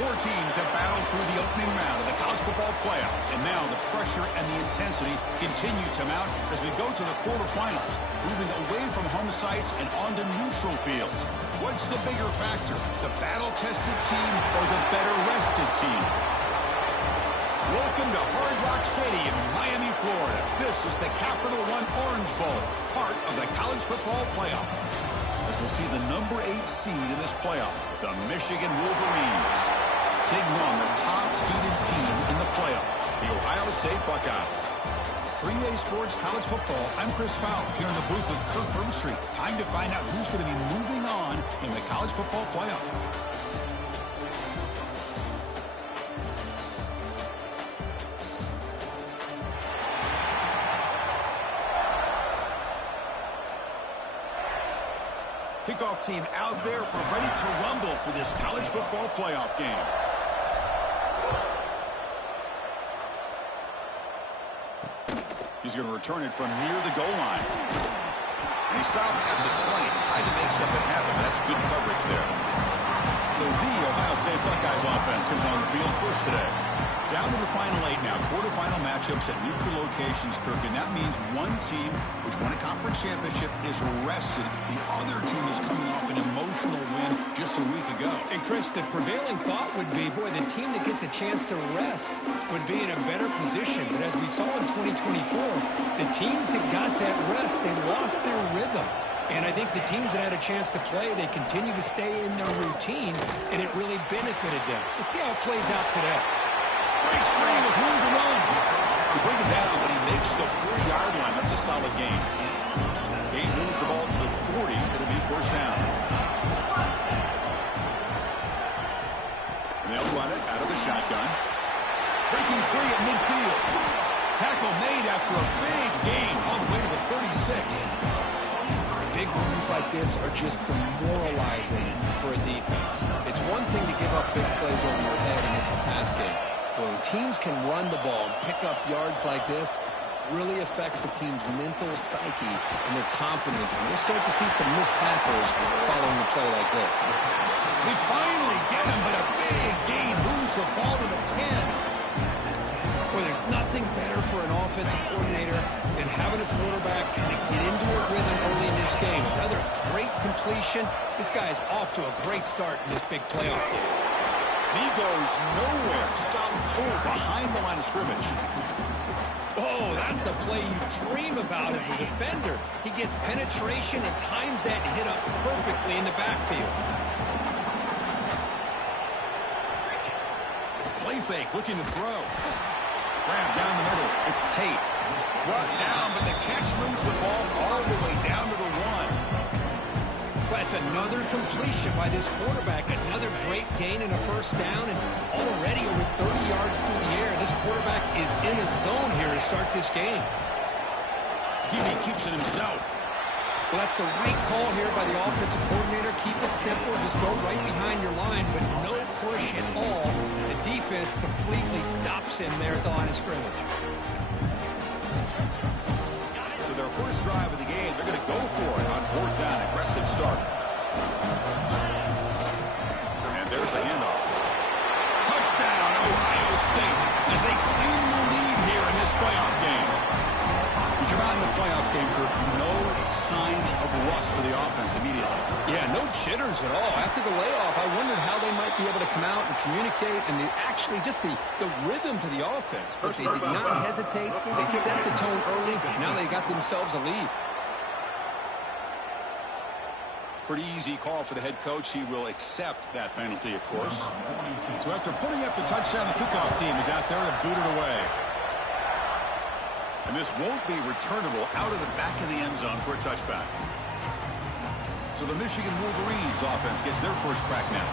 Four teams have battled through the opening round of the college football playoff, and now the pressure and the intensity continue to mount as we go to the quarterfinals, moving away from home sites and onto neutral fields. What's the bigger factor, the battle-tested team or the better-rested team? Welcome to Hard Rock Stadium in Miami, Florida. This is the Capital One Orange Bowl, part of the college football playoff. As we'll see the number 8 seed in this playoff, the Michigan Wolverines, taking on the top-seeded team in the playoff, the Ohio State Buckeyes. 3A Sports College Football, I'm Chris Fowler here in the booth with Kirk Broomstreet. Time to find out who's going to be moving on in the college football playoff. Kickoff team out there, we're ready to rumble for this college football playoff game. He's going to return it from near the goal line. And he stopped at the 20, tried to make something happen. That's good coverage there. So the Ohio State Buckeyes offense comes on the field first today. Down to the final 8 now. Quarterfinal matchups at neutral locations, Kirk. And that means one team, which won a conference championship, is rested. The other team is coming off an emotional win just a week ago. And, Chris, the prevailing thought would be, boy, the team that gets a chance to rest would be in a better position. But as we saw in 2024, the teams that got that rest, they lost their rhythm. And I think the teams that had a chance to play, they continue to stay in their routine, and it really benefited them. Let's see how it plays out today. Great string with room to run. You bring it down, but he makes the 4-yard line. That's a solid gain. He moves the ball to the 40. It'll be first down. And they'll run it out of the shotgun. Breaking free at midfield. Tackle made after a big gain all the way to the 36. Big runs like this are just demoralizing for a defense. It's one thing to give up big plays over your head against the pass game. When teams can run the ball and pick up yards like this, really affects the team's mental psyche and their confidence. And we'll start to see some missed tackles following a play like this. We finally get him, but a big gain moves the ball to the 10. Well, there's nothing better for an offensive coordinator than having a quarterback kind of get into a rhythm early in this game. Another great completion. This guy is off to a great start in this big playoff game. He goes nowhere. Stop cold behind the line of scrimmage. Oh, that's a play you dream about as a defender. He gets penetration and times that hit up perfectly in the backfield. Play fake, looking to throw. Grab down the middle. It's Tate. Brought down, but the catch moves the ball all the way down to the 1. That's another completion by this quarterback. Another great gain and a first down, and already over 30 yards through the air. This quarterback is in a zone here to start this game. He keeps it himself. Well, that's the right call here by the offensive coordinator. Keep it simple. Just go right behind your line, but no push at all. The defense completely stops him there at the line of scrimmage. So their first drive of the game, they're going to go for it on 4th down. Aggressive start. And there's the handoff. Touchdown, Ohio State, as they claim the lead here in this playoff game. You come out in the playoff game, Kirk, no signs of rust for the offense immediately. Yeah, no jitters at all. After the layoff, I wondered how they might be able to come out and communicate and actually just the rhythm to the offense. But they did not hesitate. They set the tone early. Now they got themselves a lead. Pretty easy call for the head coach. He will accept that penalty, of course. So after putting up the touchdown, the kickoff team is out there to boot it away. And this won't be returnable out of the back of the end zone for a touchback. So the Michigan Wolverines offense gets their first crack now.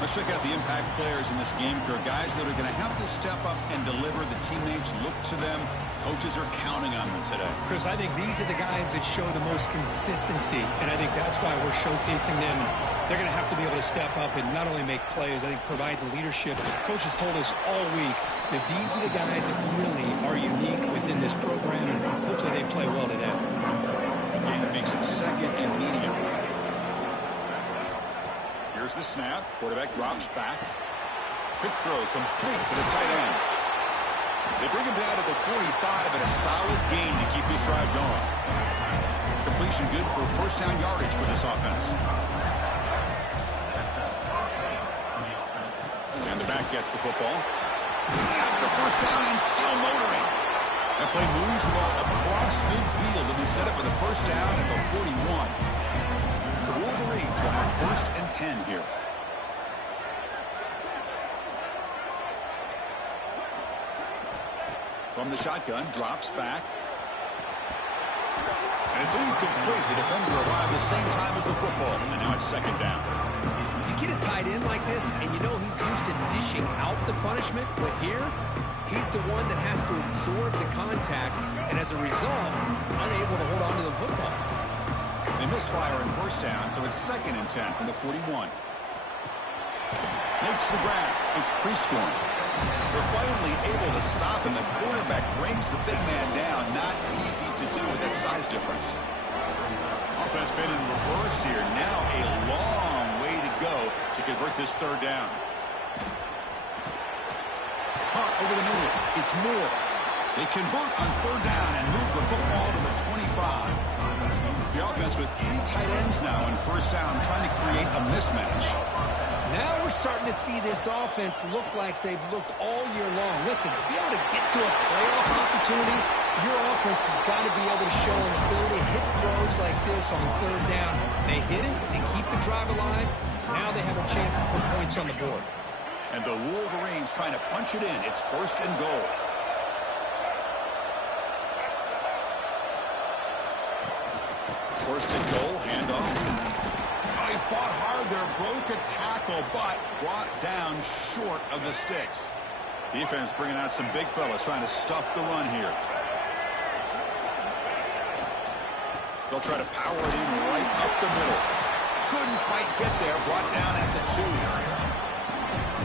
Let's check out the impact players in this game, Kirk. Guys that are going to have to step up and deliver. The teammates look to them. Coaches are counting on them today. Chris, I think these are the guys that show the most consistency, and I think that's why we're showcasing them. They're going to have to be able to step up and not only make plays, I think provide the leadership. Coach has told us all week that these are the guys that really are unique within this program, and hopefully they play well today. Again, makes it 2nd and medium. Here's the snap. Quarterback drops back. Quick throw complete to the tight end. They bring him down to the 45 and a solid gain to keep this drive going. Completion good for first down yardage for this offense. And the back gets the football. Got the first down and still motoring. That play moves the ball across midfield and we set up for the first down at the 41. The Wolverines will have first and 10 here. From the shotgun, drops back. And it's incomplete. The defender arrived the same time as the football. And now it's second down. You get a tight end like this, and you know he's used to dishing out the punishment. But here, he's the one that has to absorb the contact. And as a result, he's unable to hold on to the football. They misfire in first down, so it's second and 10 from the 41. Makes the grab. It's pre-scoring. They're finally able to stop, and the quarterback brings the big man down. Not easy to do with that size difference. Offense been in reverse here. Now a long way to go to convert this third down. Punt over the middle. It's Moore. They convert on third down and move the football to the 25. The offense with 3 tight ends now in first down, trying to create a mismatch. Now we're starting to see this offense look like they've looked all year long. Listen, to be able to get to a playoff opportunity, your offense has got to be able to show an ability to hit throws like this on third down. They hit it, they keep the drive alive. Now they have a chance to put points on the board. And the Wolverines trying to punch it in. It's first and goal. First and goal, handoff. He fought hard there, broke a tackle, but brought down short of the sticks. Defense bringing out some big fellas trying to stuff the run here. They'll try to power it in right up the middle. Couldn't quite get there, brought down at the 2.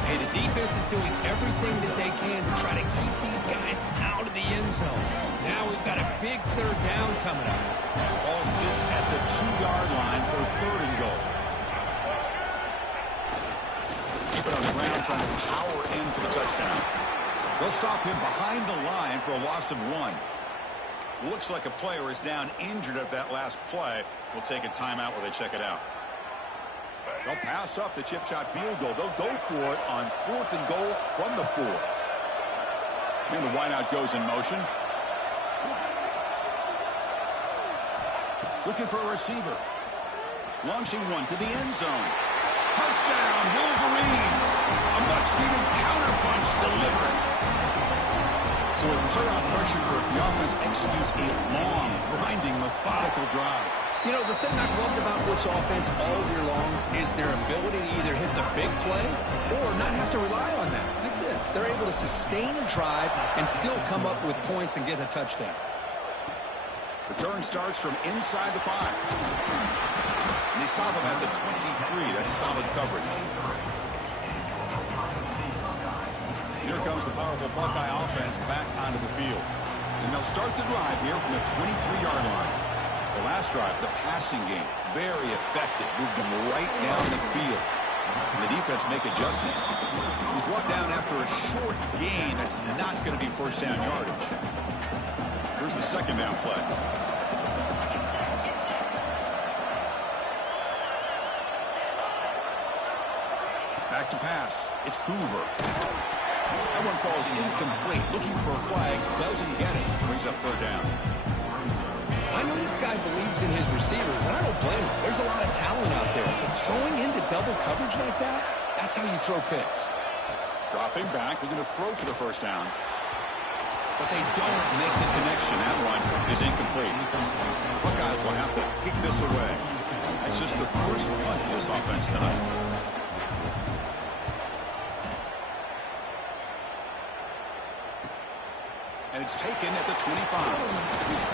Hey, the defense is doing everything that they can to try to keep these guys out of the end zone. Now we've got a big third down coming up. Ball sits at the 2-yard line for third and goal. Keep it on the ground, trying to power in for the touchdown. They'll stop him behind the line for a loss of 1. Looks like a player is down injured at that last play. We'll take a timeout while they check it out. They'll pass up the chip shot field goal. They'll go for it on fourth and goal from the 4. And the wideout goes in motion. Looking for a receiver. Launching one to the end zone. Touchdown, Wolverines. A much-needed counterpunch delivered. So with playoff pressure for the offense executes a long, grinding, methodical drive. You know, the thing I've loved about this offense all year long is their ability to either hit the big play or not have to rely on that. Like this, they're able to sustain a drive and still come up with points and get a touchdown. Return starts from inside the 5. And they stop him at the 23. That's solid coverage. Here comes the powerful Buckeye offense back onto the field. And they'll start the drive here from the 23-yard line. The last drive, the passing game, very effective. Moved them right down the field. And the defense make adjustments. He's brought down after a short gain that's not going to be first down yardage. Here's the second down play. Back to pass. It's Hoover. That one falls incomplete. Looking for a flag. Doesn't get it. Brings up third down. I know this guy believes in his receivers, and I don't blame him. There's a lot of talent out there. But throwing into double coverage like that, that's how you throw picks. Dropping back. They're going to throw for the first down. But they don't make the connection. That one is incomplete. Buckeyes will have to kick this away. That's just the first punt for this offense tonight. And it's taken at the 25.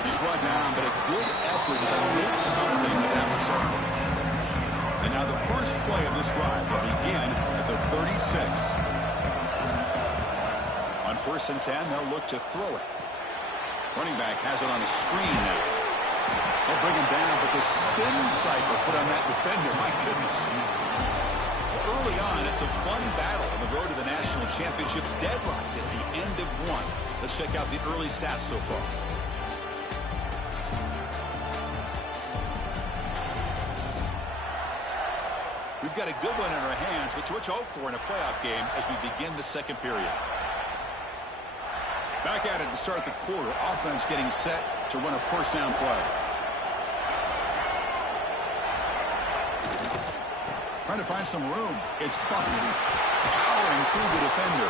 He's brought down, but a good effort to make something with that return. And now the first play of this drive will begin at the 36. On first and 10, they'll look to throw it. Running back has it on a screen now. They'll bring him down, but the spin cycle put on that defender, my goodness. Early on, it's a fun battle on the road to the national championship, deadlocked at the end of one. Let's check out the early stats so far. We've got a good one in our hands, which to hope for in a playoff game as we begin the second period. Back at it to start the quarter. Offense getting set to run a first down play. Trying to find some room. It's Buckner powering through the defender.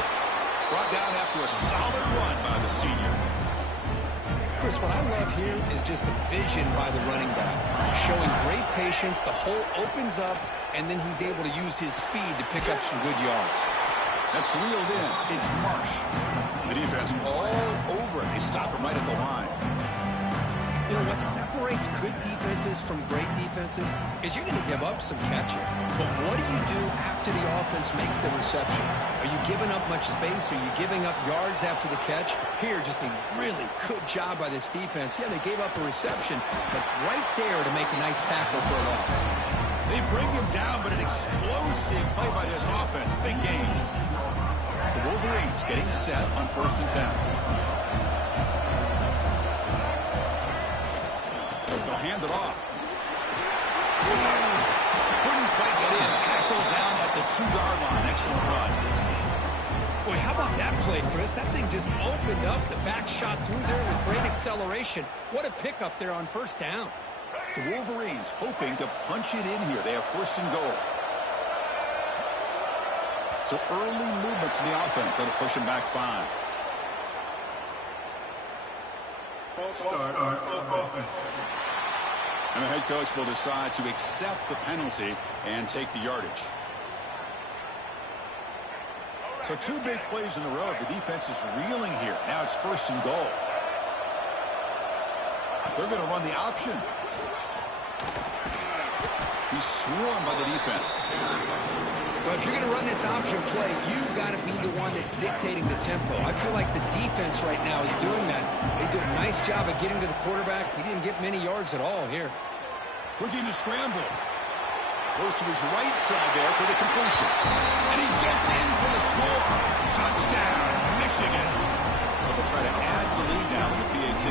Brought down after a solid run by the senior. Chris, what I love here is just the vision by the running back. Showing great patience, the hole opens up, and then he's able to use his speed to pick up some good yards. That's reeled in. It's Marsh. The defense all over it. They stop him right at the line. You know, what separates good defenses from great defenses is you're going to give up some catches. But what do you do after the offense makes the reception? Are you giving up much space? Are you giving up yards after the catch? Here, just a really good job by this defense. Yeah, they gave up a reception, but right there to make a nice tackle for a loss. They bring him down, but an explosive play by this offense. Big game. The Wolverines getting set on 1st and 10. They'll hand it off. Couldn't quite get in. Tackled down at the 2-yard line. Excellent run. Boy, how about that play, Chris? That thing just opened up. The back shot through there with great acceleration. What a pickup there on 1st down. The Wolverines hoping to punch it in here. They have 1st and goal. So early movement from the offense. That'll push them back 5. False start on offense. And the head coach will decide to accept the penalty and take the yardage. So 2 big plays in a row. The defense is reeling here. Now it's 1st and goal. They're going to run the option. He's swarmed by the defense. Well, if you're going to run this option play, you've got to be the one that's dictating the tempo. I feel like the defense right now is doing that. They do a nice job of getting to the quarterback. He didn't get many yards at all here. Looking to scramble. Goes to his right side there for the completion. And he gets in for the score. Touchdown, Michigan. They'll try to add the lead now with the PAT.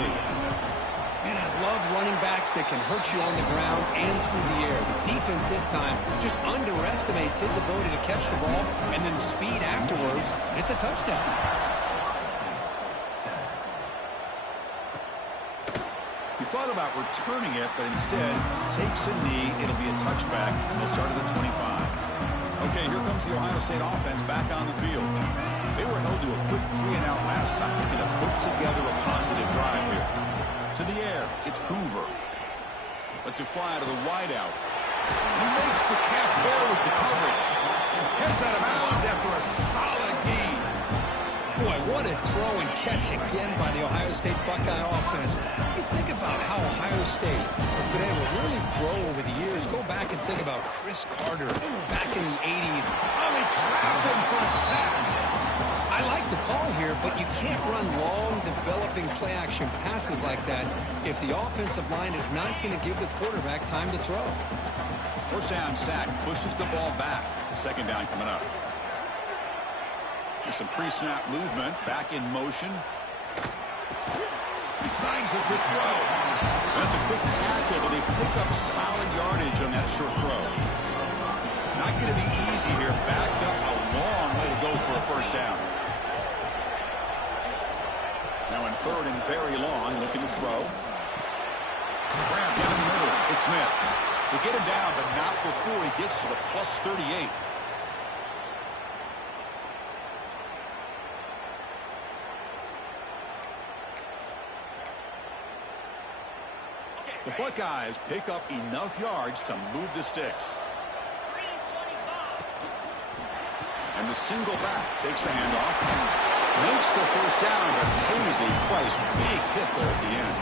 Man, I love running backs that can hurt you on the ground and through the air. The defense this time just underestimates his ability to catch the ball and then the speed afterwards. It's a touchdown. He thought about returning it, but instead takes a knee. It'll be a touchback. They'll start at the 25. Okay, here comes the Ohio State offense back on the field. They were held to a quick 3-and-out last time. Looking to put together a positive drive here. To the air, it's Hoover. Lets it fly to the wideout. He makes the catch, blows the coverage. Heads out of bounds after a solid gain. Boy, what a throw and catch again by the Ohio State Buckeye offense. You think about how Ohio State has been able to really grow over the years. Go back and think about Chris Carter back in the 80s. Oh, they trap him for a sack. I like the call here, but you can't run long, developing play-action passes like that if the offensive line is not going to give the quarterback time to throw. 1st down sack pushes the ball back. 2nd down coming up. There's some pre-snap movement. Back in motion. Signs a good throw. That's a quick tackle, but they pick up solid yardage on that short throw. Not going to be easy here. Backed up a long way to go for a 1st down. Now in 3rd and very long, looking to throw. Grab down the middle. It's Smith. They get him down, but not before he gets to the plus 38. The Buckeyes pick up enough yards to move the sticks. And the single back takes the handoff. Makes the 1st down, but pays a price. Big hit there at the end.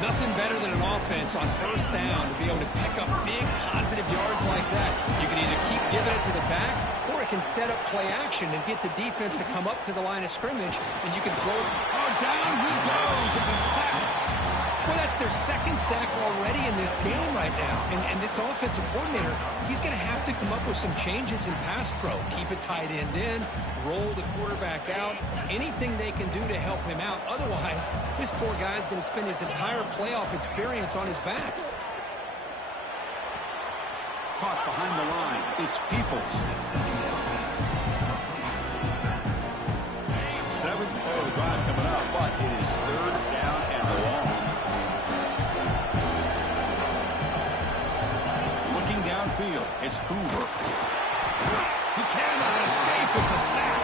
Nothing better than an offense on 1st down to be able to pick up big positive yards like that. You can either keep giving it to the back, or it can set up play action and get the defense to come up to the line of scrimmage, and you can throw it. Oh, down he goes. It's a sack. Well, that's their second sack already in this game right now. And this offensive coordinator, he's going to have to come up with some changes in pass pro. Keep a tight end in, roll the quarterback out, anything they can do to help him out. Otherwise, this poor guy's going to spend his entire playoff experience on his back. Caught behind the line. It's Peoples. Seventh play of the drive coming up, but it is third down and long. Looking downfield, it's Hoover. He cannot escape. It's a sack.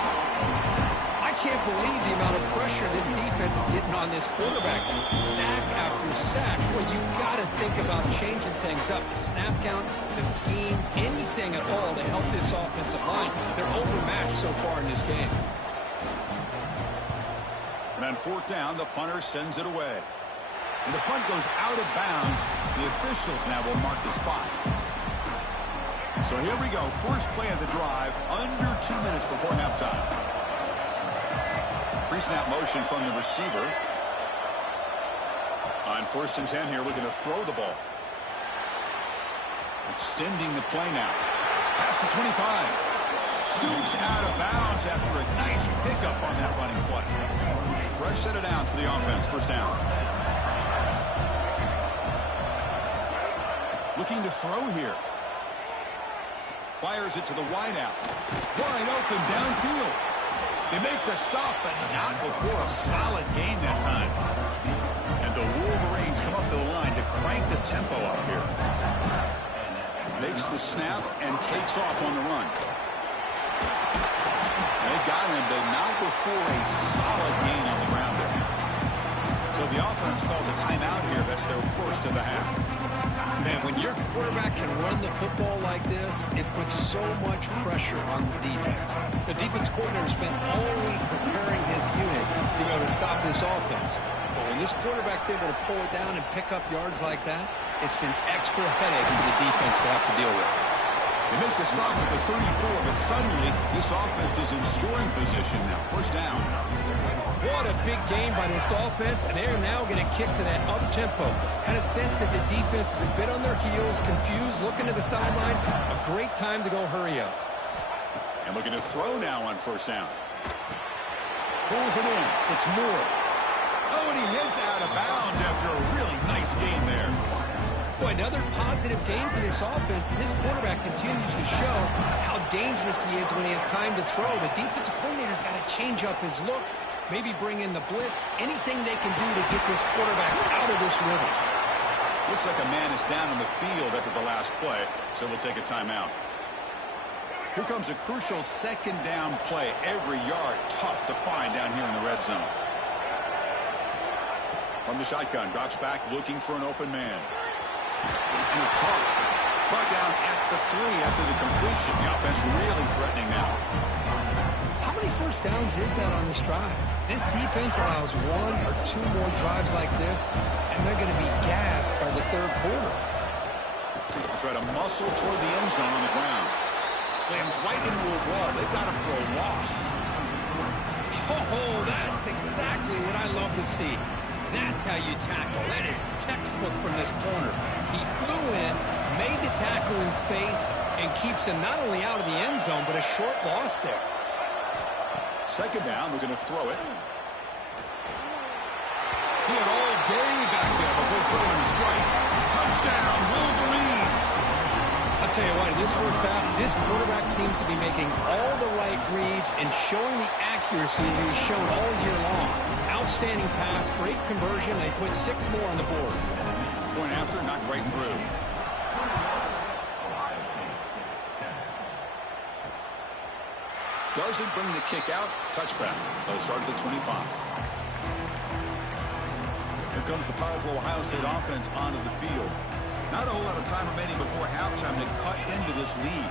I can't believe the amount of pressure this defense is getting on this quarterback. Sack after sack. Well, you've got to think about changing things up. The snap count, the scheme, anything at all to help this offensive line. They're overmatched so far in this game. And on fourth down, the punter sends it away. And the punt goes out of bounds. The officials now will mark the spot. So here we go. First play of the drive, under 2 minutes before halftime. Pre-snap motion from the receiver. On 1st and 10 here, looking to throw the ball. Extending the play now. Past the 25. Scoots out of bounds after a nice pickup on that running play. Fresh set of downs for the offense. First down. Looking to throw here. Fires it to the wideout. Wide open downfield. They make the stop, but not before a solid gain that time. And the Wolverines come up to the line to crank the tempo up here. Makes the snap and takes off on the run. They got him, but not before a solid gain on the ground there. So the offense calls a timeout here. That's their first of the half. Man, when your quarterback can run the football like this, it puts so much pressure on the defense. The defense coordinator spent all week preparing his unit to be able to stop this offense. But when this quarterback's able to pull it down and pick up yards like that, it's an extra headache for the defense to have to deal with. They make the stop at the 34, but suddenly this offense is in scoring position now. First down. What a big game by this offense, and they're now going to kick to that up-tempo. Kind of sense that the defense is a bit on their heels, confused, looking to the sidelines. A great time to go hurry up. And looking to throw now on first down. Pulls it in. It's Moore. Oh, and he hits out of bounds after a really nice game there. Boy, another positive game for this offense, and this quarterback continues to show how dangerous he is when he has time to throw. The defensive coordinator's got to change up his looks, maybe bring in the blitz, anything they can do to get this quarterback out of this rhythm. Looks like a man is down on the field after the last play, so we'll take a timeout. Here comes a crucial second down play. Every yard tough to find down here in the red zone. From the shotgun, drops back looking for an open man. And it's caught. Brought down at the 3 after the completion. The offense really threatening now. How many first downs is that on this drive? This defense allows 1 or 2 more drives like this, and they're going to be gassed by the third quarter. They try to muscle toward the end zone on the ground. Slams right into a wall. They've got him for a loss. Oh, that's exactly what I love to see. That's how you tackle. That is textbook from this corner. He flew in, made the tackle in space, and keeps him not only out of the end zone, but a short loss there. Second down, we're going to throw it. He had all day back there before throwing a strike. Touchdown, Wolverines! I'll tell you what, in this first half, this quarterback seems to be making all the right reads and showing the accuracy that he's shown all year long. Outstanding pass, great conversion. They put 6 more on the board. Point after, knocked right through. Doesn't bring the kick out. Touchback. They'll start at the 25. Here comes the powerful Ohio State offense onto the field. Not a whole lot of time remaining before halftime to cut into this lead.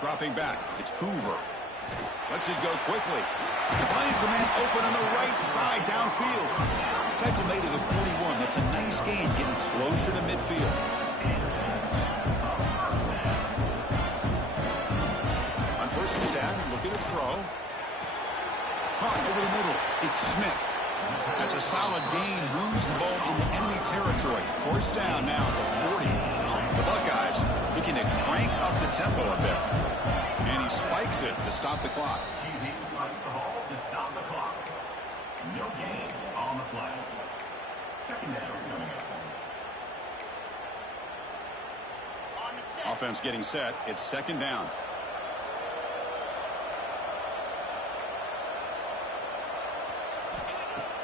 Dropping back. It's Hoover. Lets it go quickly. Finds a man open on the right side downfield. Tackle made it at 41. That's a nice gain, getting closer to midfield. On 1st and 10, looking to throw. Caught over the middle. It's Smith. That's a solid gain. Moves the ball into enemy territory. First down now at the 40. The Buckeyes looking to crank up the tempo a bit. And he spikes it to stop the clock. He spikes the ball to stop the clock. No gain on the play. Second down coming up. Offense getting set. It's second down.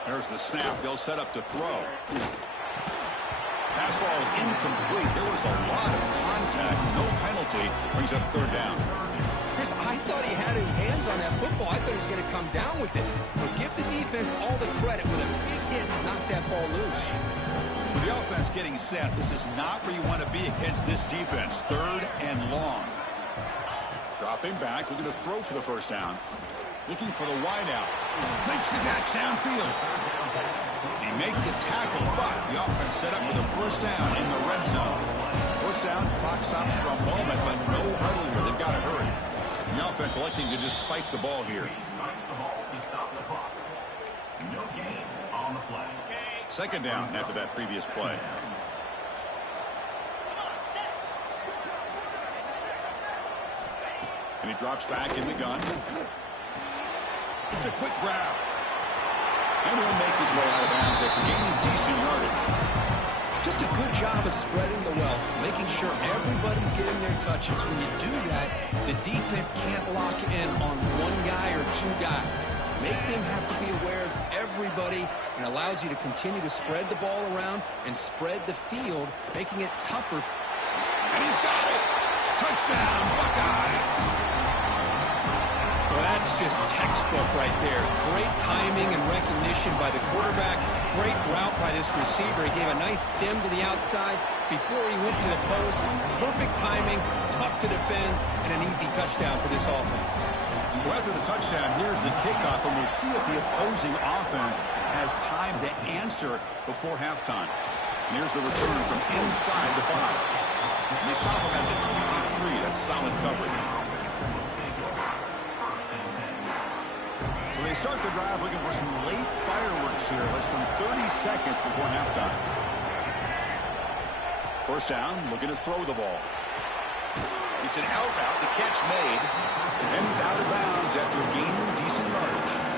There's the snap. They'll set up to throw. Pass ball is incomplete. There was a lot of contact. No penalty. Brings up third down. Chris, I thought he had his hands on that football. I thought he was going to come down with it. But give the defense all the credit with a big hit to knock that ball loose. For the offense getting set, this is not where you want to be against this defense. Third and long. Dropping back, looking to throw for the first down. Looking for the wideout. Makes the catch downfield. They make the tackle, but the offense set up with a first down in the red zone. First down, clock stops for a moment, but no huddle here. They've got to hurry. The offense electing to just spike the ball here. No gain on the play. Second down after that previous play. And he drops back in the gun. It's a quick grab. And he'll make his way out of bounds after gaining decent yardage. Just a good job of spreading the wealth, making sure everybody's getting their touches. When you do that, the defense can't lock in on one guy or two guys. Make them have to be aware of everybody, and allows you to continue to spread the ball around and spread the field, making it tougher. And he's got it! Touchdown, Buckeyes! Well, that's just textbook right there. Great timing and recognition by the quarterback. Great route by this receiver. He gave a nice stem to the outside before he went to the post. Perfect timing, tough to defend, and an easy touchdown for this offense. So after the touchdown, here's the kickoff, and we'll see if the opposing offense has time to answer before halftime. And here's the return from inside the 5. And they stop him at the 23. That's solid coverage. So they start the drive looking for some late fireworks here. Less than 30 seconds before halftime. First down, looking to throw the ball. It's an out route, the catch made, and he's out of bounds after gaining decent yardage.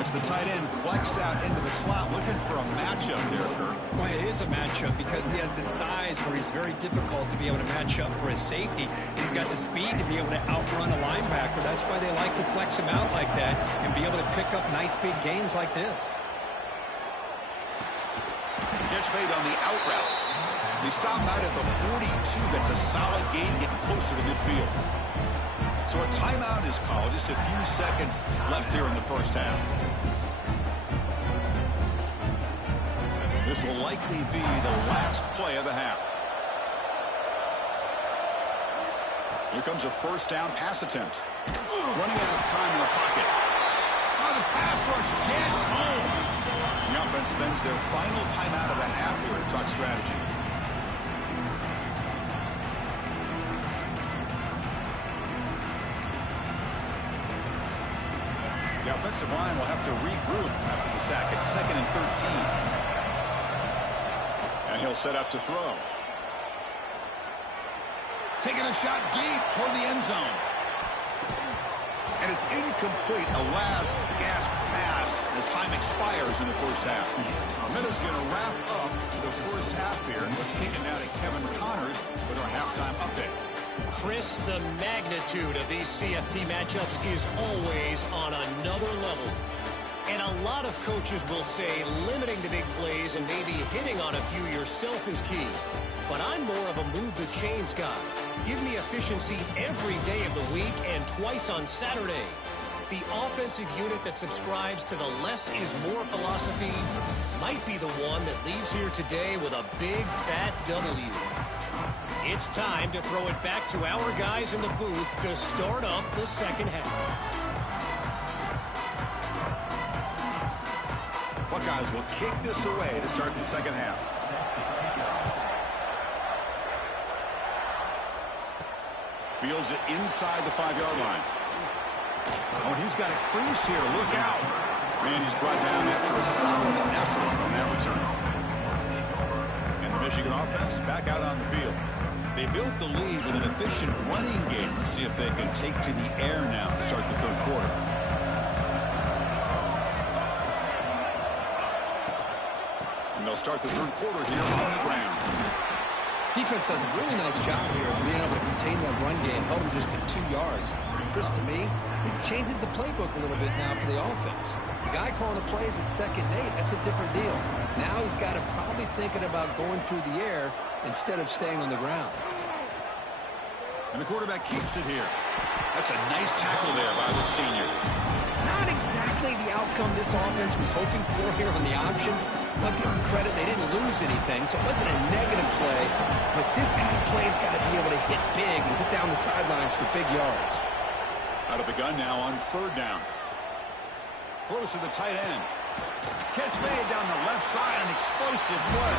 It's the tight end flexed out into the slot, looking for a matchup there, Kirk. Well, it is a matchup because he has the size where he's very difficult to be able to match up for his safety. He's got the speed to be able to outrun a linebacker. That's why they like to flex him out like that and be able to pick up nice big gains like this. Catch made on the out route. They stop out at the 42. That's a solid gain, getting closer to midfield. So a timeout is called. Just a few seconds left here in the first half. This will likely be the last play of the half. Here comes a first down pass attempt. Running out of time in the pocket. Oh, the pass rush gets home. The offense spends their final timeout of the half here to talk strategy. The offensive line will have to regroup after the sack. It's 2nd and 13. And he'll set up to throw. Taking a shot deep toward the end zone. And it's incomplete. A last gasp pass as time expires in the first half. Miller's going to wrap up the first half here. Let's kick it now to Kevin Connors with our halftime update. Chris, the magnitude of these CFP matchups is always on another level. And a lot of coaches will say limiting the big plays and maybe hitting on a few yourself is key. But I'm more of a move the chains guy. Give me efficiency every day of the week and twice on Saturday. The offensive unit that subscribes to the less is more philosophy might be the one that leaves here today with a big fat W. It's time to throw it back to our guys in the booth to start up the second half. Buckeyes will kick this away to start the second half. Fields it inside the 5-yard line. Oh, and he's got a crease here. Look out. And he's brought down after a solid effort on that return. And the Michigan offense back out on the field. They built the lead with an efficient running game. Let's see if they can take to the air now to start the third quarter. And they'll start the third quarter here on the ground. Defense does a really nice job here of being able to contain that run game, held him just to 2 yards. Chris, to me, this changes the playbook a little bit now for the offense. The guy calling the plays at 2nd and 8, that's a different deal. Now he's got to probably thinking about going through the air instead of staying on the ground. And the quarterback keeps it here. That's a nice tackle there by the senior. Not exactly the outcome this offense was hoping for here on the option. I'll give them credit, they didn't lose anything, so it wasn't a negative play. But this kind of play's got to be able to hit big and get down the sidelines for big yards. Out of the gun now on 3rd down. Throws to the tight end. Catch made down the left side, an explosive play.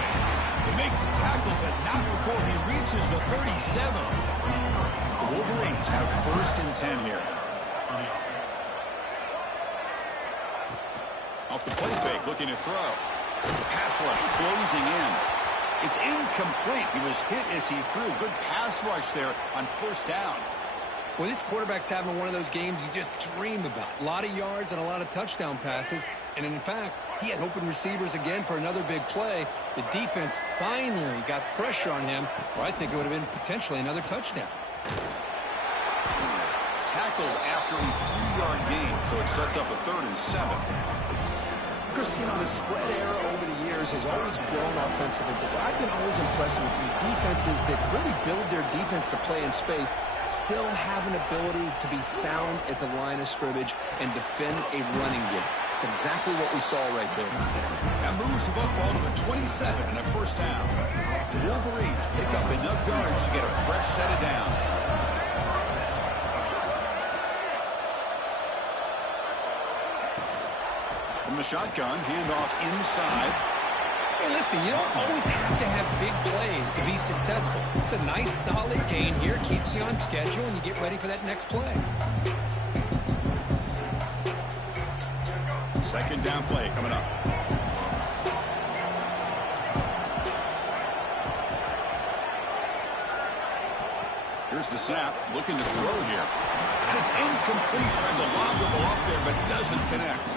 They make the tackle, but not before he reaches the 37. The Wolverines have 1st and 10 here. Off the play fake, looking to throw. The pass rush closing in. It's incomplete. He was hit as he threw. Good pass rush there on 1st down. Well, this quarterback's having one of those games you just dream about. A lot of yards and a lot of touchdown passes. And in fact, he had open receivers again for another big play. The defense finally got pressure on him, or I think it would have been potentially another touchdown. Tackled after a 3-yard gain, so it sets up a 3rd and 7. Chris, you know, the spread era over the years has always grown offensively, but I've been always impressed with these defenses that really build their defense to play in space, still have an ability to be sound at the line of scrimmage and defend a running game. It's exactly what we saw right there. That moves the football to the 27 and a 1st down. The Wolverines pick up enough yards to get a fresh set of downs. From the shotgun, handoff inside. Hey, listen, you don't always have to have big plays to be successful. It's a nice, solid gain here, keeps you on schedule, and you get ready for that next play. 2nd down play coming up. Here's the snap, looking to throw here. And it's incomplete, trying to lob the ball up there, but doesn't connect.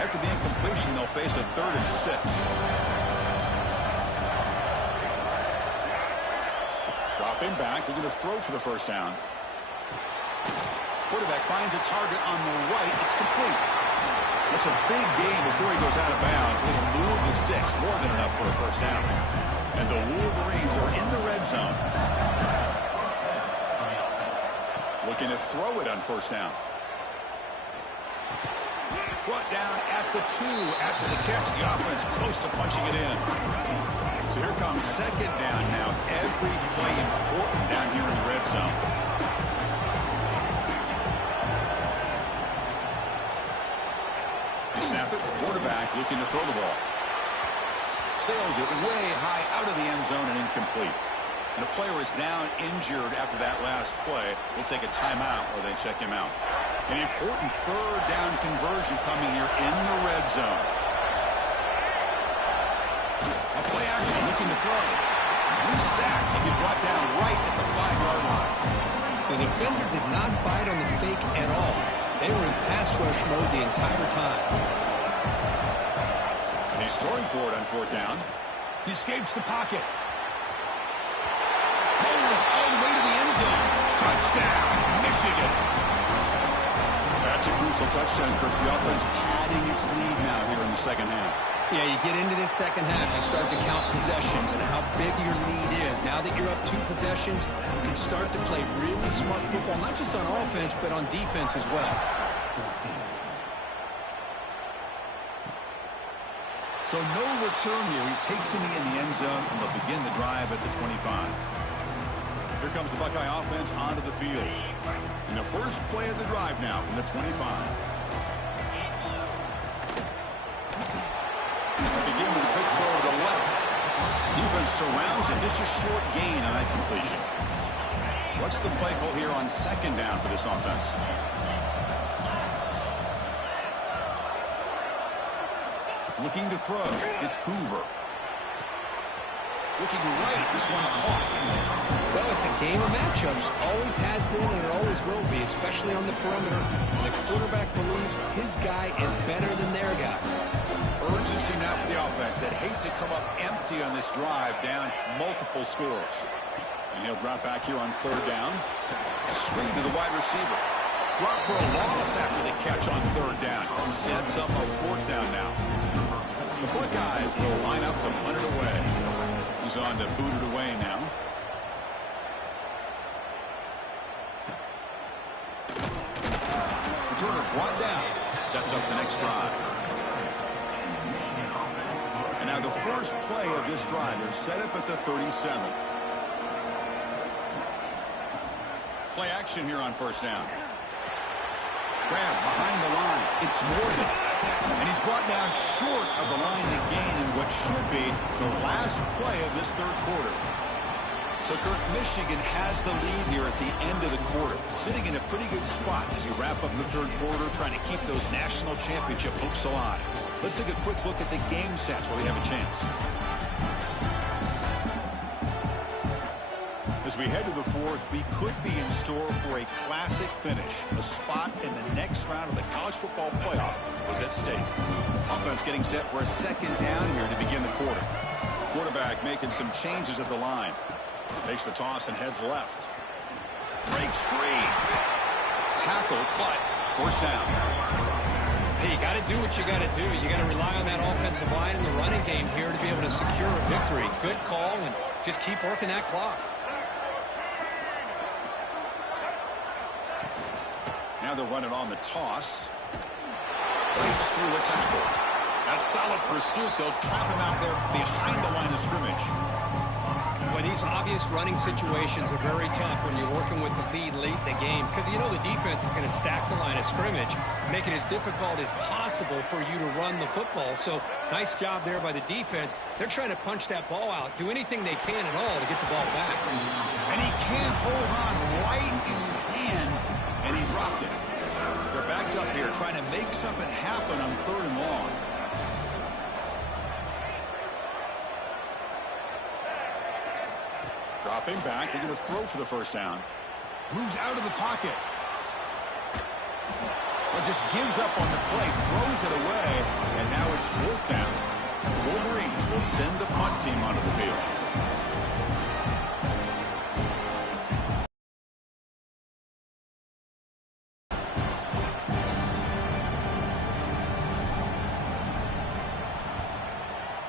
After the incompletion, they'll face a 3rd and 6. Dropping back, looking to throw for the 1st down. Quarterback finds a target on the right. It's complete. That's a big gain before he goes out of bounds. It'll move the sticks, more than enough for a 1st down. And the Wolverines are in the red zone. Looking to throw it on 1st down. Brought down at the 2 after the catch. The offense close to punching it in. So here comes 2nd down now. Every play important down here in the red zone. They snap it. Quarterback looking to throw the ball. Sails it way high out of the end zone and incomplete. And the player is down injured after that last play. We'll take a timeout or they check him out. An important 3rd down conversion coming here in the red zone. A play action looking to throw. He's sacked. He get brought down right at the 5-yard line. The defender did not bite on the fake at all. They were in pass rush mode the entire time. And he's throwing for it on 4th down. He escapes the pocket. Rolls all the way to the end zone. Touchdown, Michigan. That's a crucial touchdown, Kirk. The offense padding its lead now here in the 2nd half. Yeah, you get into this 2nd half, you start to count possessions and how big your lead is. Now that you're up 2 possessions, you can start to play really smart football, not just on offense, but on defense as well. So no return here. He takes him in the end zone, and they'll begin the drive at the 25. Here comes the Buckeye offense onto the field. And the first play of the drive now from the 25. They begin with a quick throw to the left. Defense surrounds him. Just a short gain on that completion. What's the play call here on second down for this offense? Looking to throw. It's Hoover. Looking right. This one caught. Well, it's a game of matchups. Always has been and it always will be, especially on the perimeter. And the quarterback believes his guy is better than their guy. Urgency now for the offense that hate to come up empty on this drive, down multiple scores. And he'll drop back here on third down. A screen to the wide receiver. Drop for a loss after the catch on third down. Sets up a fourth down now. The Buckeyes will line up to punt it away. He's on to boot it away now. Returner brought down. Sets up the next drive. And now the first play of this drive is set up at the 37. Play action here on first down. Grab behind the line. It's Morgan. And he's brought down short of the line to gain in what should be the last play of this third quarter. So, Kirk, Michigan has the lead here at the end of the quarter, sitting in a pretty good spot as you wrap up the third quarter, trying to keep those national championship hopes alive. Let's take a quick look at the game stats while we have a chance. As we head to the fourth, we could be in store for a classic finish. A spot in the next round of the college football playoff is at stake. Offense getting set for a second down here to begin the quarter. Quarterback making some changes at the line. Takes the toss and heads left. Breaks free. Tackle, but first down. Hey, you got to do what you got to do. You got to rely on that offensive line in the running game here to be able to secure a victory. Good call, and just keep working that clock. Now they're running on the toss. Breaks through a tackle. That's solid pursuit. They'll trap him out there behind the line of scrimmage. Boy, these obvious running situations are very tough when you're working with the lead late in the game, because you know the defense is going to stack the line of scrimmage, make it as difficult as possible for you to run the football. So nice job there by the defense. They're trying to punch that ball out, do anything they can at all to get the ball back. And he can't hold on right in his hands, and he dropped it. They're backed up here trying to make something happen on third and long. Dropping back, they're going to throw for the first down. Moves out of the pocket. But just gives up on the play, throws it away, and now it's fourth down. The Wolverines will send the punt team onto the field.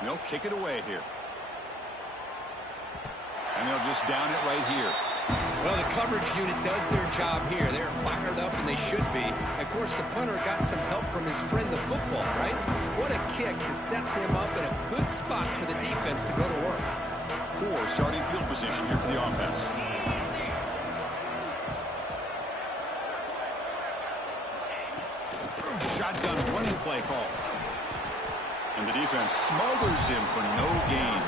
They'll kick it away here. And they'll just down it right here. Well, the coverage unit does their job here. They're fired up, and they should be. Of course, the punter got some help from his friend, the football, right? What a kick to set them up in a good spot for the defense to go to work. Poor starting field position here for the offense. Shotgun running play call. And the defense smothers him for no gain.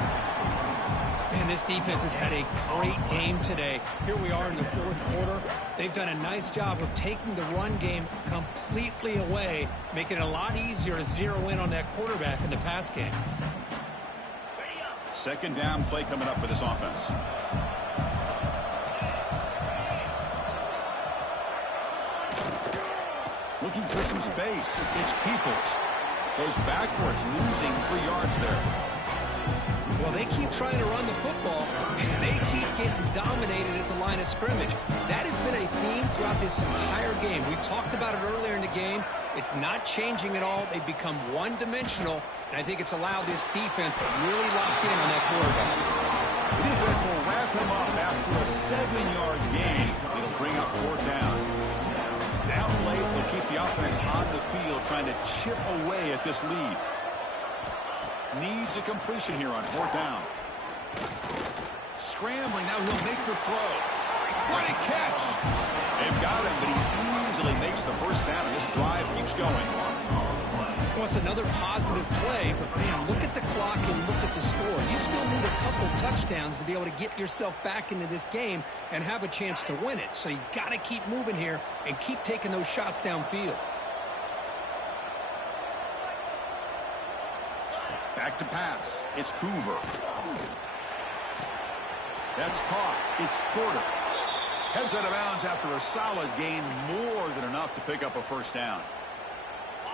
Man, this defense has had a great game today. Here we are in the fourth quarter. They've done a nice job of taking the run game completely away, making it a lot easier to zero in on that quarterback in the pass game. Second down play coming up for this offense. Looking for some space. It's Peoples. Goes backwards, losing 3 yards there. Well, they keep trying to run the football, and they keep getting dominated at the line of scrimmage. That has been a theme throughout this entire game. We've talked about it earlier in the game. It's not changing at all. They've become one-dimensional, and I think it's allowed this defense to really lock in on that quarterback. The defense will wrap him up after a 7-yard gain. It'll bring up fourth down. Down late, they'll keep the offense on the field, trying to chip away at this lead. Needs a completion here on fourth down. Scrambling, now he'll make the throw. What a catch! They've got him, but he easily makes the first down, and this drive keeps going. Well, it's another positive play, but man, look at the clock and look at to score. You still need a couple touchdowns to be able to get yourself back into this game and have a chance to win it. So you got to keep moving here and keep taking those shots downfield. Back to pass. It's Hoover. That's caught. It's Porter. Heads out of bounds after a solid gain, more than enough to pick up a first down.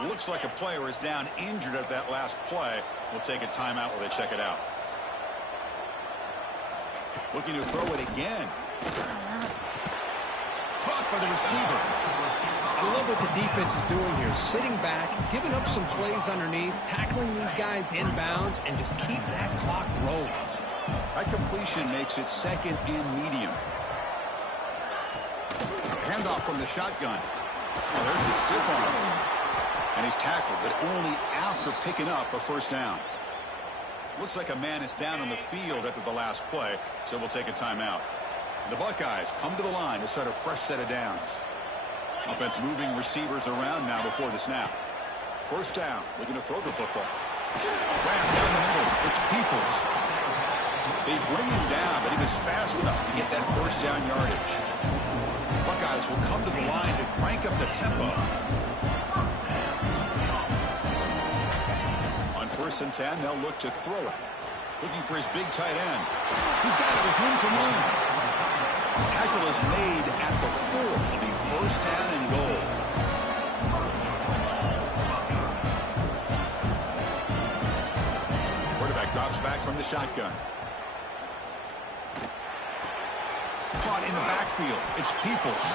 Looks like a player is down injured at that last play. We'll take a timeout while they check it out. Looking to throw it again. Caught by the receiver. I love what the defense is doing here. Sitting back, giving up some plays underneath, tackling these guys inbounds, and just keep that clock rolling. That completion makes it second and medium. Handoff from the shotgun. Oh, there's the stiff arm. And he's tackled, but only after picking up a first down. Looks like a man is down on the field after the last play, so we'll take a timeout. The Buckeyes come to the line to start a fresh set of downs. Offense moving receivers around now before the snap. First down, looking to throw the football. Grab down the middle. It's Peoples. They bring him down, but he was fast enough to get that first down yardage. Buckeyes will come to the line to crank up the tempo. On 1st and 10, they'll look to throw it. Looking for his big tight end. He's got it with room to run. Tackle is made at the 4. It'll be first down and goal. Quarterback drops back from the shotgun. Caught in the backfield. It's Peoples.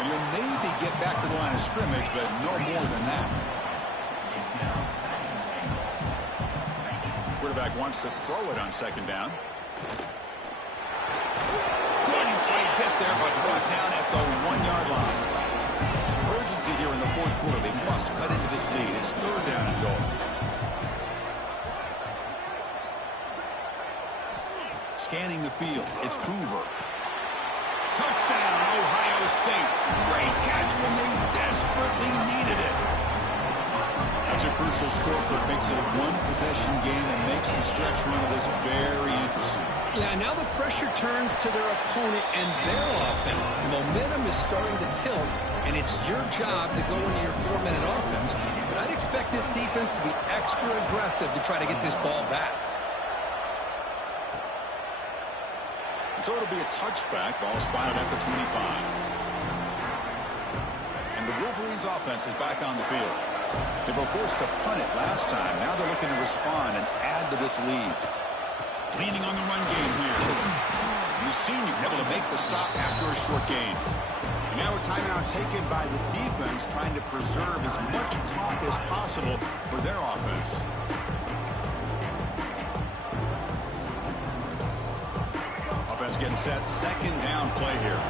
And he'll maybe get back to the line of scrimmage, but no more than that. Quarterback wants to throw it on 2nd down. Couldn't quite get there, but brought down at the 1-yard line. Urgency here in the 4th quarter. They must cut into this lead. It's 3rd down and goal. Scanning the field. It's Hoover. Touchdown, Ohio State. Great catch when they desperately needed it. That's a crucial score for makes it a one-possession game and makes the stretch run of this very interesting. Yeah, now the pressure turns to their opponent and their offense. The momentum is starting to tilt, and it's your job to go into your 4-minute offense. But I'd expect this defense to be extra aggressive to try to get this ball back. So it'll be a touchback. Ball spotted at the 25. And the Wolverines offense is back on the field. They were forced to punt it last time. Now they're looking to respond and add to this lead. Leaning on the run game here. The senior able to make the stop after a short gain. And now a timeout taken by the defense, trying to preserve as much clock as possible for their offense. Offense getting set. 2nd down play here.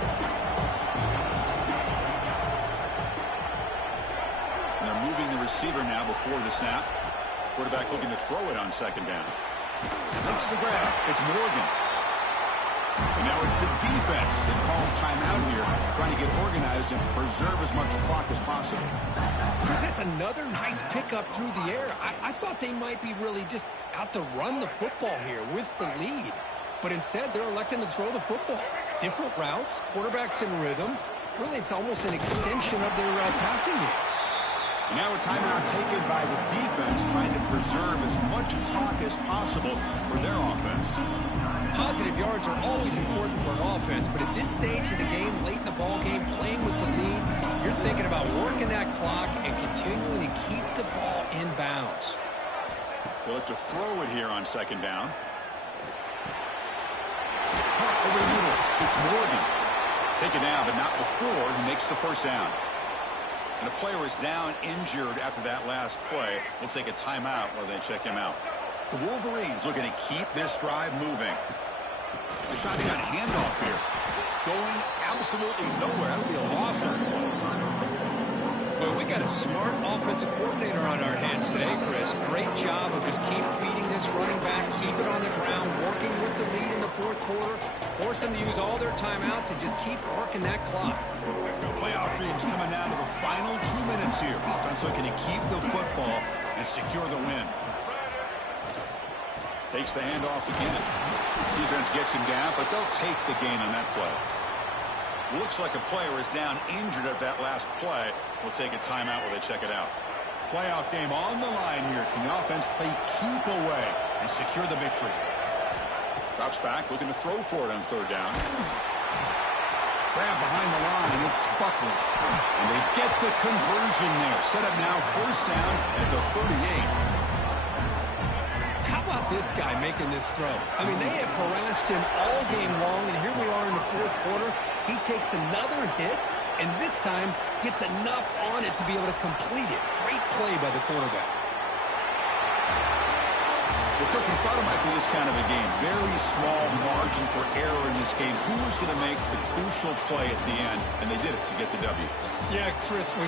And they're moving the receiver now before the snap. Quarterback looking to throw it on 2nd down. Makes the grab. It's Morgan. And now it's the defense that calls timeout here, trying to get organized and preserve as much clock as possible. Chris, that's another nice pickup through the air. I thought they might be really just out to run the football here with the lead. But instead, they're electing to throw the football. Different routes, quarterbacks in rhythm. Really, it's almost an extension of their passing game. And now a timeout taken by the defense, trying to preserve as much clock as possible for their offense. Positive yards are always important for an offense, but at this stage of the game, late in the ball game, playing with the lead, you're thinking about working that clock and continuing to keep the ball in bounds. They'll look to throw it here on 2nd down. Over the middle, it's Morgan. Taken down, but not before he makes the first down. And a player is down injured after that last play. We'll take a timeout while they check him out. The Wolverines looking to keep this drive moving. The shotgun handoff here. Going absolutely nowhere. That'll be a loss on the play. Well, we got a smart offensive coordinator on our hands today, Chris. Great job of just keep feeding this running back, keep it on the ground, working with the lead in the 4th quarter, force them to use all their timeouts and just keep working that clock. Playoff dreams coming down to the final 2 minutes here. Offense looking to keep the football and secure the win. Takes the handoff again. Defense gets him down, but they'll take the gain on that play. Looks like a player is down injured at that last play. We'll take a timeout while they check it out. Playoff game on the line here. Can the offense play keep away and secure the victory? Drops back, looking to throw for it on third down. Grab behind the line, and it's Buckley. And they get the conversion there. Set up now, first down at the 38. How about this guy making this throw? I mean, they have harassed him all game long, and here we are in the fourth quarter. He takes another hit, and this time gets enough on it to be able to complete it. Great play by the quarterback. Well, Cook, we thought it might be this kind of a game. Very small margin for error in this game. Who was going to make the crucial play at the end? And they did it to get the W. Yeah, Chris, when